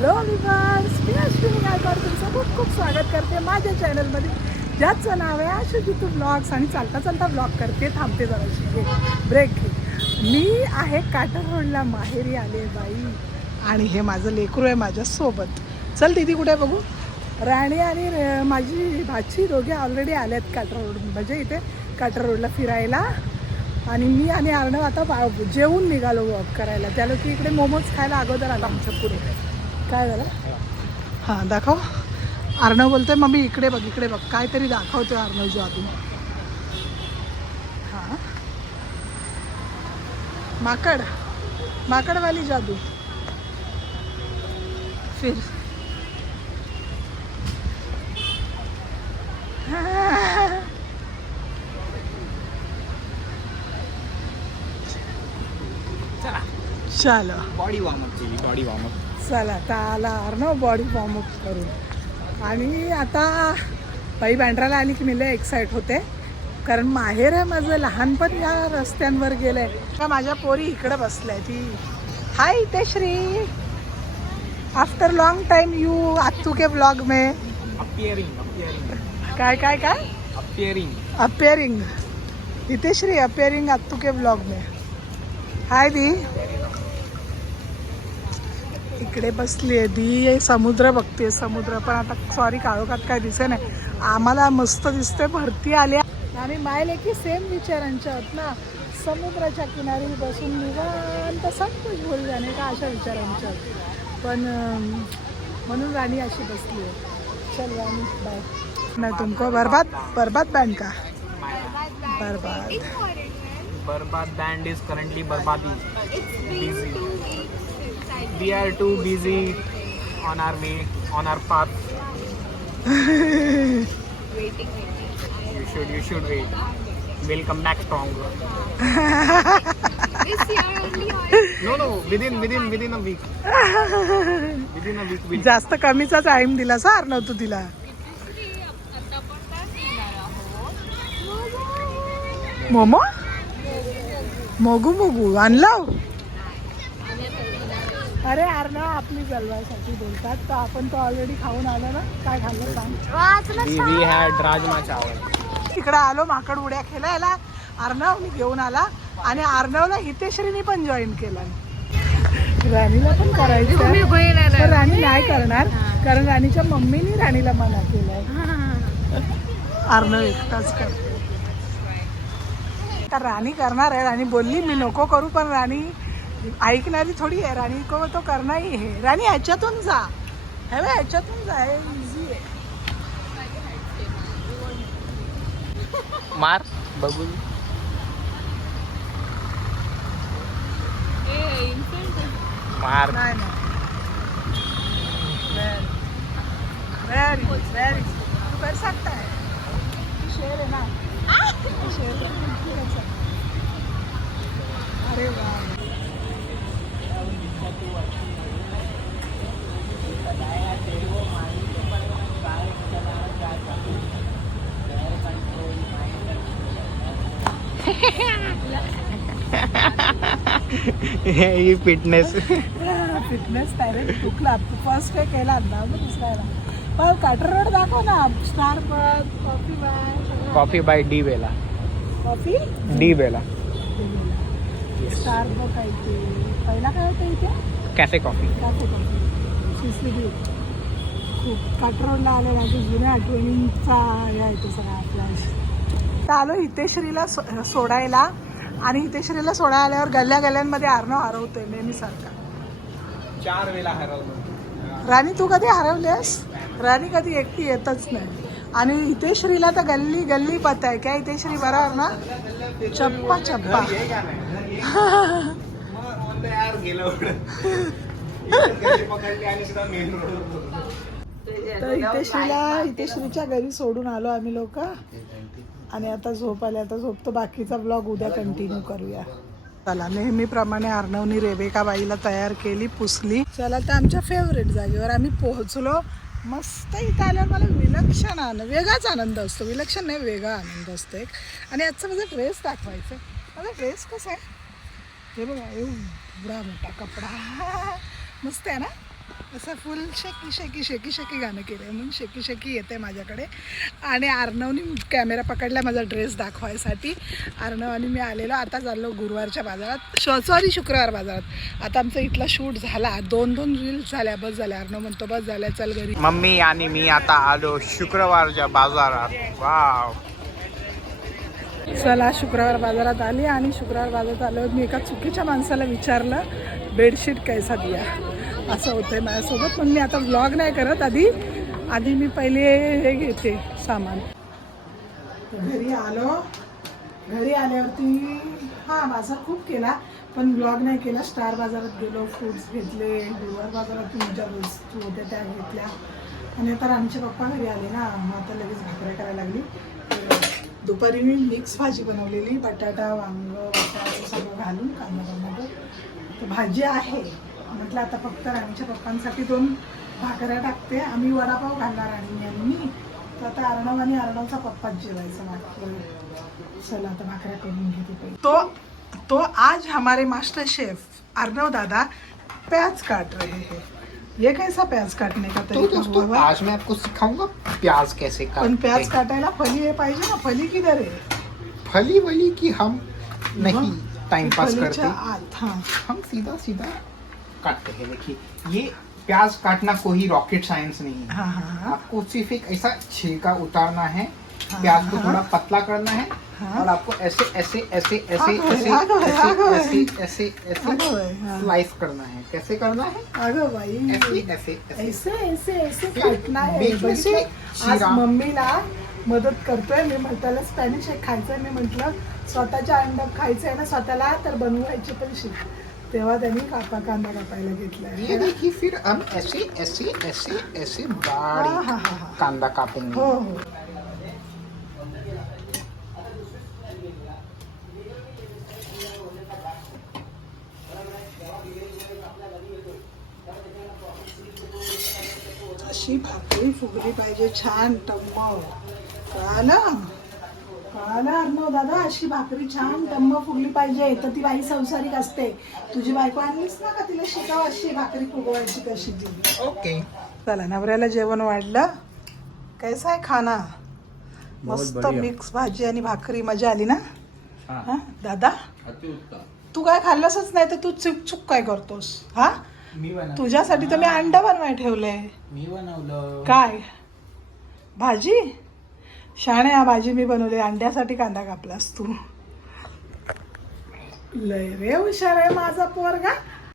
Hello lovers मी अश्विनी गायकवाड तुमचं खूप खूप स्वागत करते माझ्या चॅनलमध्ये. ज्याचं नाव आहे आशुजितू ब्लॉग्स आणि चालता चालता ब्लॉग करते थांबते जराशी ब्रेक घे. मी आहे काटर रोडला माहेरी आले बाई. आणि हे माझं लेकरू आहे माझ्यासोबत चल दीदी कुठे आहे बघू? राणी आणि र- माझी भाची दोघे ऑलरेडी आल्यात काटर रोड म्हणजे इथे काटर रोडला फिरायला. आणि मी आणि अर्णव आता बा जेवून निघालो वॉक करायला. त्याला की इकडे मोमोज खायला अगोदर आला आमच्या पुढे. काय झालं? हां दाखव. अर्णव बोलतोय मम्मी इकडे बघ इकडे बघ. काहीतरी दाखवतोय अर्णव जादू हां. माकड. माकडवाली जादू. फिर. चलो. बॉडी वॉर्मअप केली बॉडी वॉर्मअप चला आता आला अर्णव बॉडी वॉर्मअप करून. आणि आता बाई बँड्राला आली की मी लय एक्साईट होते. कारण माहेर आहे माझं लहानपण या रस्त्यांवर गेलंय. का माझ्या पोरी इकडे बसल्या ती हाय इथे Shri after long time you आत्तू के ब्लॉग में काय काय काय? अपियरिंग अपेअरिंग इथे श्री अपेअरिंग आत्तू के ब्लॉग में. हाय दी. इकडे बसली आहे. दी समुद्र बघते. समुद्र पण आता सॉरी काळोखात काय दिसे नाही. आम्हाला मस्त दिसते भरती आल्या आणि मायले की सेम विचारांच्या आहेत ना. समुद्राच्या किनारी बसून निवांत संतोष बोल जाणे का अशा विचारांच्या. पण म्हणून राणी अशी बसली आहे. चल राणी बाय नाही तुमको बर्बाद बर्बाद बँड का? बर्बाद. बर्बाद बँड इज करंटली बर्बादी. We are too busy on our way on our path waiting, waiting. You should you should wait will come back strong This year only within within a week within a week will जास्त कमीचा time दिला सा अर्णव तू तिला मोमो? मोगू मोगू आणलं अरे अर्णव आपली जलवासाठी बोलतात. तर आपण तो ऑलरेडी खाऊन आलो ना. काय खाल्लं सांग. वी हॅड राजमा चावल इकडे आलो माकड उड्या खेळायला. अर्णव मी घेऊन आला. आणि अर्णवला हितेश्रीनी पण जॉईन केला. राणीला पण करायचं राणी नाही करणार कारण राणीच्या मम्मीनी राणीला मना केलाय. अर्णव एकटाच करते तर राणी करणार आहे. राणी बोलली मी नको करू पण राणी ऐकणारी थोडी आहे. राणी को तो करणारही आहे राणी ह्याच्यातून जा. हे बघ, ह्याच्यातून जा. हे इझी आहे. मार बघू मार. नाही व्हेरी व्हेरी तू कर सकता है तू शेर आहे ना. शेर. अरे वा. ही फिटनेस फिटनेस डायरेक्ट तुकला फर्स्ट डे केला ना मग दुसऱ्याला पण काटर रोड दाखव ना. Star birth coffee by coffee by D Bella coffee D Bella आहे. ते. पहिला काय होतं इथे? कॅफे कॉफी कॅफे कॉफी शिसली खूप काटरोडला आलं माझ्या जुन्या आठवणींचा हे आहे तो सगळा फ्लॅश तर आलो हितेश्रीला सो सोडायला. आणि हितेश्रीला सोडायला आल्यावर गल्ल्या गल्ल्यांमध्ये आरणं हरवतोय नेहमीसारखा. चार वेळा हरवलं. राणी तू कधी हरवलेस राणी कधी एकटी येतच नाही. आणि हितेश्रीला तर गल्ली गल्ली पत आहे. काय हितेश्री बरोबर ना? चप्पा चप्पा तर हितेश्रीला हितेश्रीच्या घरी सोडून आलो आम्ही लोक. आणि आता झोप आले. आता झोपतो बाकीचा ब्लॉग उद्या कंटिन्यू करूया. चला नेहमीप्रमाणे अर्णवनी रेबेका बाईला तयार केली पुसली. चला तर आमच्या फेवरेट जागेवर आम्ही पोहोचलो. मस्त इथं आल्यावर मला विलक्षण आनंद वेगळाच आनंद असतो. विलक्षण नाही वेगळा आनंद असतो एक. आणि आजचा माझा ड्रेस दाखवायचा माझा ड्रेस कसा आहे? हे बघा एवढा मोठा कपडा. मस्त आहे ना? असं full shaky shaky shaky shaky गाणं केलं आहे म्हणून शेकी शेकी येते माझ्याकडे. आणि अर्णवनी कॅमेरा पकडला माझा ड्रेस दाखवायसाठी. अर्णव आणि मी आलेलो आता चाललो गुरुवारच्या बाजारात. सॉरी शुक्रवार बाजारात. आता आमचा इथला शूट झाला. दोन दोन रील्स झाल्या बस झाल्या. अर्णव म्हणतो बस झाल्या चल घरी. मम्मी आणि मी आता आलो शुक्रवारच्या बाजारात. वाव चला शुक्रवार बाजारात आली आणि शुक्रवार बाजारात आल्यावर मी एका चुकीच्या माणसाला विचारलं बेडशीट कैसा दिया? असं होतं आहे माझ्यासोबत. पण मी आता व्लॉग नाही करत. आधी आधी मी पहिले हे घेते सामान. घरी आलो. घरी आल्यावरती हां बाजार खूप केला. पण ब्लॉग नाही केला. स्टार बाजारात गेलो फ्रुट्स घेतले गुरुवार बाजारातून ज्या वस्तू होत्या त्या घेतल्या. आणि आता आमचे पप्पा घरी आले ना मग आता लगेच भाकऱ्या करायला लागली. दुपारी मी मिक्स भाजी बनवलेली बटाटा वांग बटाटा सगळं घालून कांदा टोमॅटो तर भाजी आहे. म्हटलं आता फक्त राणीच्या पप्पांसाठी दोन भाकऱ्या टाकते. आम्ही वडापाव घालणार आणि यांनी. तर आता अर्णव आणि अर्णवचा पप्पाच जेवायचा वाटतं चला आता भाकऱ्या करून घेते तो तो आज हमारे मास्टर शेफ अर्णव दादा प्याज काट रहे हैं. ये कैसा प्याज काटने का तो तरीका दोस्तों हुआ? आज मैं आपको सिखाऊँगा प्याज कैसे पण काटते प्याज हैं। काटायला फली हे पाहिजे ना फली किधर आहे फली वली की हम नहीं टाइम पास करते। आत हम सीधा सीधा काटते हैं। देखिए ये प्याज काटना कोई रॉकेट साइंस नहीं है। हाँ हाँ हाँ। आपको सिर्फ़ एक ऐसा छिलका उतारना है हाँ, प्याज को हाँ। थोड़ा पतला करना है हाँ। और आपको ऐसे ऐसे ऐसे ऐसे है, ऐसे है, है। ऐसे ऐसे ऐसे है, हाँ। स्लाइस करना है कैसे करना है अगं बाई ऐसे ऐसे ऐसे ऐसे ऐसे ऐसे काटना आहे बघितलं? आज. मम्मीला मदत करतोय मी त्याला स्पॅनिश एक खायचंय मी म्हटलं स्वतःच्या अंड खायचंय ना स्वतःला तर बनवायची पण शिक तेव्हा त्यांनी कापा कांदा कापायला देखिए फिर हम ऐसे ऐसे ऐसे ऐसे हा, बारीक हा, हा, हा. कांदा कापेंगे हो हो अशी भाकरी फुगली पाहिजे छान टम्म कळालं? कळालं? अर्णव दादा अशी भाकरी छान टम्म फुगली पाहिजे. तर ती बाई संसारिक असते. तुझी बायको आणलीस ना का तिला शिकाव अशी भाकरी फुगवायची कशी ती? ओके. चला नवऱ्याला जेवण वाढलं. कैसा आहे खाना? मस्त मिक्स भाजी आणि भाकरी. मजा आली ना? हा. दादा? तू काय खाल्लंसच नाही तर तू चुक चुक काय करतोस? हा? मी बनव तुझ्यासाठी तर मी अंड बनवाय ठेवलंय. मी बनवलं. काय? भाजी? शाणे हा भाजी मी बनवली. अंड्यासाठी कांदा कापलास तू. लय रे हुशार आहे माझा पोरगा.